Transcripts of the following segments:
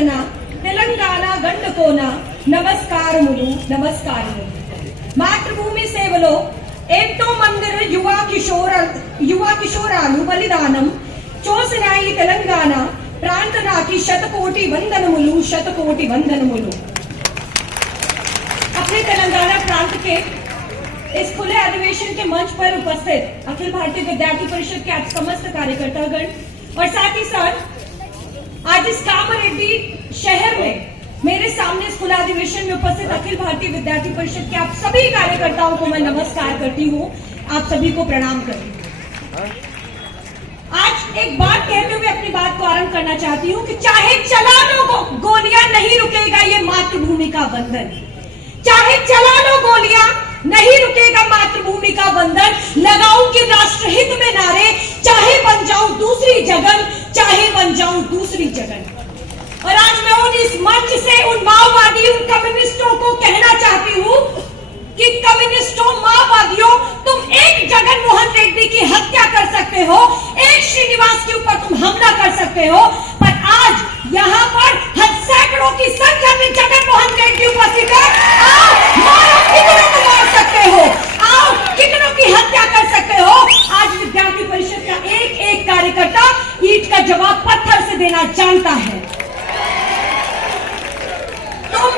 వందన తెలంగాణ గండుకోన నమస్కారములు నమస్కారములు. మాతృభూమి సేవలో ఎంతో మంది యువ కిషోరాలు బలిదానం చూసిన ఈ తెలంగాణ प्रांतनाकी शतकोटि वंदनमुलु शतकोटि वंदनमुलु. अपने तेलंगाना प्रांत के इस खुले अधिवेशन के मंच पर उपस्थित अखिल भारतीय विद्यार्थी परिषद के आप समस्त कार्यकर्तागण और साथ ही साथ आज इस कामारेड्डी शहर में मेरे सामने इस खुला अधिवेशन में उपस्थित अखिल भारतीय विद्यार्थी परिषद के आप सभी कार्यकर्ताओं को मैं नमस्कार करती हूँ, आप सभी को प्रणाम करती हूँ. आज एक बात कहते हुए अपनी बात को आरंभ करना चाहती हूँ कि चाहे चला लो गोलियां, नहीं रुकेगा ये मातृभूमि का बंधन. चाहे चला लो गोलियां, नहीं रुकेगा मातृभूमि का बंधन. लगाऊंगी राष्ट्रहित में नारे, चाहे बन जाऊं दूसरी जगन, चाहे बन जाऊं दूसरी जगन. और आज मैं इस मंच से उन माओवादी, उन कम्युनिस्टों को कहना चाहती हूँ कि कम्युनिस्टों, माओवादियों, तुम एक जगन मोहन रेड्डी की हत्या कर सकते हो, एक श्रीनिवास के ऊपर तुम हमला कर सकते हो, पर आज यहाँ पर सैकड़ों की संख्या में जगन मोहन रेड्डी उपस्थित है. आओ मारो, कितनों को मार सकते हो, आओ कितनों की हत्या कर सकते हो. आज विद्यार्थी परिषद का एक एक कार्यकर्ता ईंट का जवाब पत्थर से देना जानता है. तुम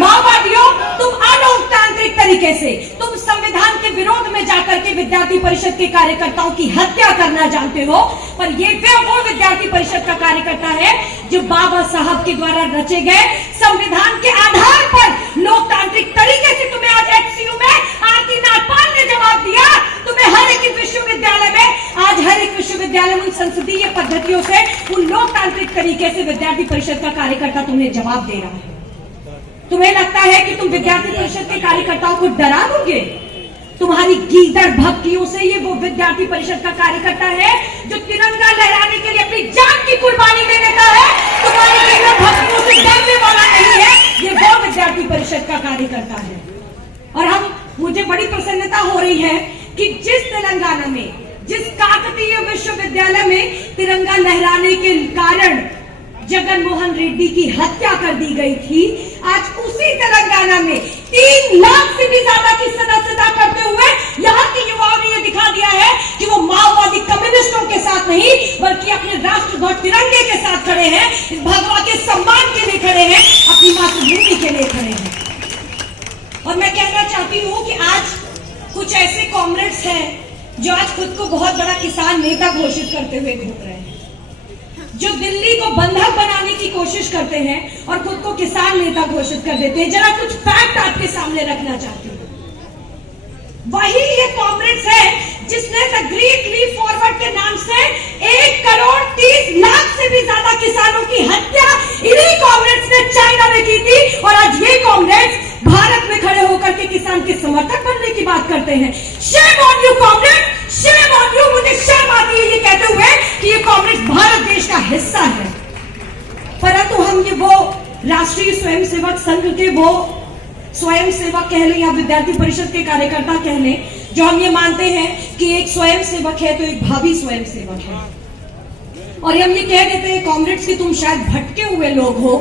माओवादियों, तुम अलोकतांत्रिक तरीके से, तुम संविधान के विरोध में जाकर के विद्यार्थी परिषद के कार्यकर्ताओं की हत्या करना जानते हो, पर ये वो विद्यार्थी परिषद का कार्यकर्ता है जो बाबा साहब के द्वारा रचे गए संविधान के आधार पर लोकतांत्रिक तरीके से तुम्हें आज एचसीयू में आरती नागपाल ने जवाब दिया. तुम्हें हर एक विश्वविद्यालय में, आज हर एक विश्वविद्यालय में संसदीय पद्धतियों से, उन लोकतांत्रिक तरीके से विद्यार्थी परिषद का कार्यकर्ता तुम्हें जवाब दे रहा है. तुम्हें लगता है कि तुम विद्यार्थी परिषद के कार्यकर्ताओं को डरा दोगे? तुम्हारी गीदड़ भक्तियों से ये वो विद्यार्थी परिषद का कार्यकर्ता है जो तिरंगा लहराने के लिए अपनी जान की कुर्बानी दे देता है. तुम्हारी गीदड़ भक्तियों से डरने वाला नहीं है, ये वो विद्यार्थी परिषद का कार्यकर्ता है. और मुझे बड़ी प्रसन्नता हो रही है कि जिस तेलंगाना में, जिस काकतीय विश्वविद्यालय में तिरंगा लहराने के कारण जगन मोहन रेड्डी की हत्या कर दी गई थी, आज उसी तेलंगाना में 3 लाख से भी ज्यादा की सदस्यता करते हुए यहाँ के युवाओं ने यह दिखा दिया है कि वो माओवादी कम्युनिस्टों के साथ नहीं, बल्कि अपने राष्ट्रध्वज तिरंगे के साथ खड़े हैं, भगवा के सम्मान के लिए खड़े हैं, अपनी मातृभूमि के लिए खड़े हैं. और मैं कहना चाहती हूँ कि आज कुछ ऐसे कॉमरेड्स हैं जो आज खुद को बहुत बड़ा किसान नेता घोषित करते हुए घूम रहे हैं, जो दिल्ली को बंधक बनाने की कोशिश करते हैं और खुद को किसान नेता घोषित कर देते हैं. जरा कुछ फैक्ट आपके सामने रखना चाहती हूँ. वही ये कॉमरेड्स है जिसने द ग्रेट लीप फॉरवर्ड के नाम से 1,30,00,000 से भी ज्यादा किसानों की हत्या इन्हीं कॉमरेड्स ने चाइना में की थी. और आज ये कॉमरेड्स भारत में खड़े होकर के किसान के समर्थक बनने की बात करते हैं. Shame on you comrade, shame on you. मुझे शर्म आती है ये कहते हुए कि ये कॉमरेड्स भारत देश का हिस्सा है. परंतु हम ये वो राष्ट्रीय स्वयंसेवक संघ के वो स्वयंसेवक कह लें या विद्यार्थी परिषद के कार्यकर्ता कह लें, जो हम ये मानते हैं कि एक स्वयंसेवक है तो एक भावी स्वयंसेवक है. और हम ये कह देते हैं कॉमरेड्स कि तुम शायद भटके हुए लोग हो,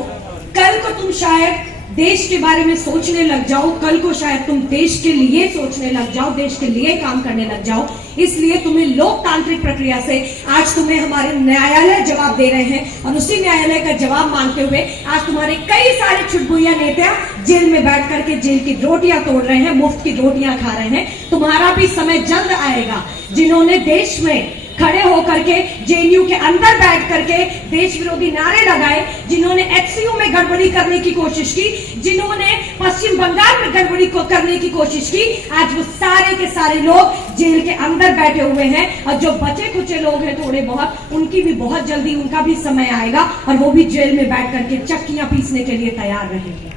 कल को तुम शायद देश के बारे में सोचने लग जाओ, कल को शायद तुम देश के लिए सोचने लग जाओ, देश के लिए काम करने लग जाओ. इसलिए तुम्हें लोकतांत्रिक प्रक्रिया से आज तुम्हें हमारे न्यायालय जवाब दे रहे हैं. और उसी न्यायालय का जवाब मांगते हुए आज तुम्हारे कई सारे छुटभुइया नेता जेल में बैठ करके जेल की रोटियां तोड़ रहे हैं, मुफ्त की रोटियां खा रहे हैं. तुम्हारा भी समय जल्द आएगा. जिन्होंने देश में खड़े होकर के जेएनयू के अंदर बैठ करके देश विरोधी नारे लगाए, जिन्होंने एचसीयू में गड़बड़ी करने की कोशिश की, जिन्होंने पश्चिम बंगाल में गड़बड़ी को करने की कोशिश की, आज वो सारे के सारे लोग जेल के अंदर बैठे हुए हैं. और जो बचे कुचे लोग हैं थोड़े बहुत, उनकी भी बहुत जल्दी उनका भी समय आएगा और वो भी जेल में बैठ करके चक्कियां पीसने के लिए तैयार रहेंगे.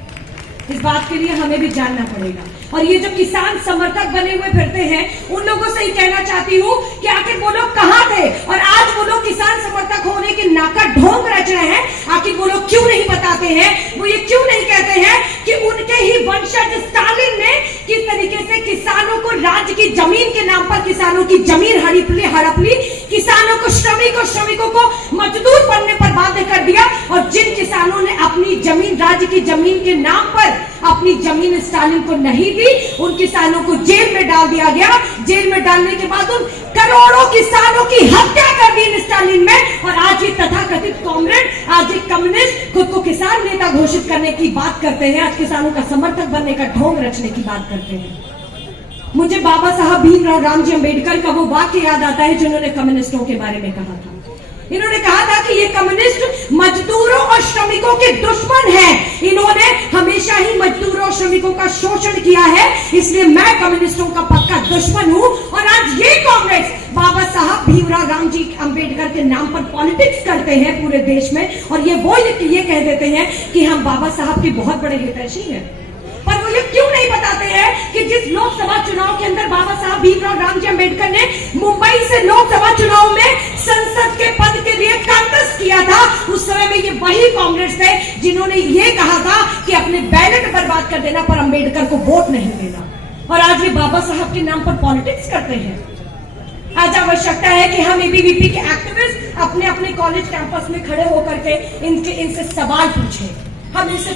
इस बात के लिए हमें भी जानना पड़ेगा. और ये जो किसान समर्थक बने हुए फिरते हैं, उन लोगों से ही कहना चाहती हूँ कि आखिर वो लोग कहाँ थे और आज वो लोग किसान समर्थक होने की नाका ढोंग रच रहे हैं. आखिर वो लोग क्यों नहीं बताते हैं, वो ये क्यों नहीं कहते हैं कि उनके ही वंशज स्टालिन ने किस तरीके से किसानों को राज्य की जमीन के नाम पर किसानों की जमीन हड़प ली, किसानों को श्रमिकों को मजदूर बनने पर बाध्य कर दिया। और जिन किसानों ने अपनी जमीन, राज्य की जमीन के नाम पर अपनी जमीन स्टालिन को नहीं दी, उन किसानों को जेल में डाल दिया गया। जेल में डालने के बाद उन करोड़ों किसानों की हत्या कर दी स्टालिन में। और आज ये तथाकथित कॉमरेड, आज एक कम्युनिस्ट खुद को किसान नेता घोषित करने की बात करते हैं, आज किसानों का समर्थक बनने का ढोंग रचने की बात करते हैं। मुझे बाबा साहब भीमराव रामजी अंबेडकर का वो वाक्य याद आता है जिन्होंने कम्युनिस्टों के बारे में कहा था। इन्होंने कहा था कि ये कम्युनिस्ट मजदूरों और श्रमिकों के दुश्मन हैं। इन्होंने हमेशा ही मजदूरों और श्रमिकों का शोषण किया है, इसलिए मैं कम्युनिस्टों का पक्का दुश्मन हूं। और आज ये कांग्रेस बाबा साहब भीमराव रामजी अंबेडकर के नाम पर पॉलिटिक्स करते हैं पूरे देश में, और ये कह देते हैं कि हम बाबा साहब के बहुत बड़े हितैषी हैं। पर वो ये क्यों नहीं बताते हैं कि जिस लोकसभा चुनाव के अंदर बाबा साहब भीमराव रामजी अंबेडकर ने मुंबई से लोकसभा चुनाव में संसद के पद के लिए कंटेस्ट किया था, उस समय में ये वही कांग्रेस थे जिन्होंने ये कहा था कि अपने बैलेट बर्बाद कर देना पर अंबेडकर को वोट नहीं देना। और आज ये बाबा साहब के नाम पर पॉलिटिक्स करते हैं। आज आवश्यकता है कि हम एबीवीपी के एक्टिविस्ट अपने अपने कॉलेज कैंपस में खड़े होकर के इनसे सवाल पूछें, हम इनसे